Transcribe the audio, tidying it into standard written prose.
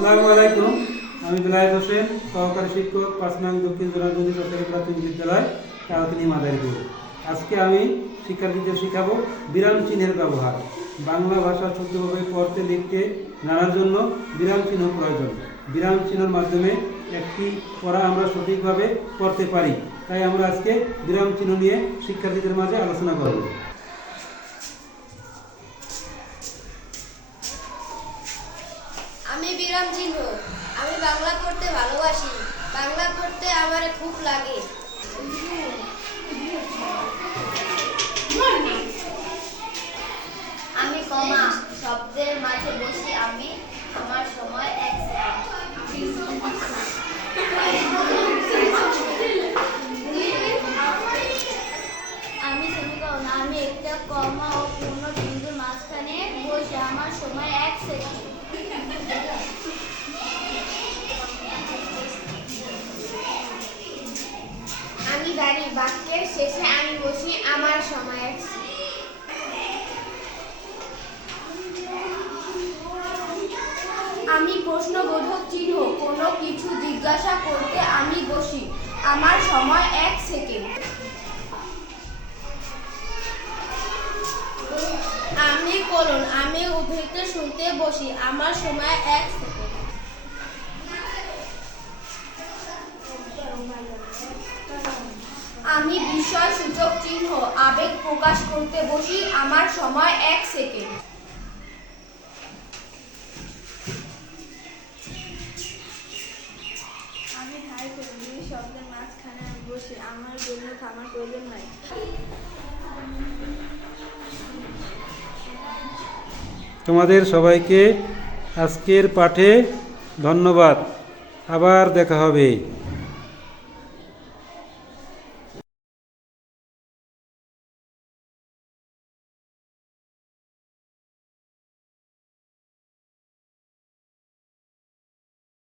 আসসালামু আলাইকুম। আমি বেলায়েত হোসেন, সহকারী শিক্ষক, ৫ নং দক্ষিণ জোনারগঞ্জ সরকারি প্রাথমিক বিদ্যালয়, কাউতিনি মাদারীপুর। আজকে আমি শিক্ষার্থীদের শিখাবো বিরাম চিহ্নের ব্যবহার। বাংলা ভাষা শুদ্ধভাবে পড়তে লিখতে জানার জন্য বিরাম চিহ্ন প্রয়োজন। বিরাম চিহ্নের মাধ্যমে একটি পড়া আমরা সঠিকভাবে পড়তে পারি। তাই আমরা আজকে বিরাম চিহ্ন নিয়ে শিক্ষার্থীদের মাঝে আলোচনা করব। আমি বিরাম চিহ্ন। আমি বাংলা পড়তে ভালোবাসি। বাংলা পড়তে আমার খুব লাগে। আমি কমা শব্দের মাঝে বসি। আমি আমার সময় 1 সেকেন্ড। আমি সেমিকোলন। আমি একটা কমা ও পূর্ণ বিন্দুর মাঝখানে বসি। আমার সময় 1 সেকেন্ড। আমি দাঁড়ি বাক্যের শেষে আমি বসি। আমার সময় 1 সেকেন্ড। আমি প্রশ্নবোধক চিহ্ন। কোনো কিছু জিজ্ঞাসা করতে আমি বসি। আমার সময় 1 সেকেন্ড। আমি কোলন। আমি উদ্ধৃত শুনতে বসি। আমার সময় 1 সেকেন্ড। আমি বিষয় সূচক চিহ্ন আবেগ প্রকাশ করতে বসি। আমার সময় 1 সেকেন্ড। আমি হাই করি। দুই শব্দের মাঝখানে আমি বসি। আমার জন্য থামার প্রয়োজন নাই। তোমাদের সবাইকে আজকের পাঠে ধন্যবাদ। আবার দেখা হবে।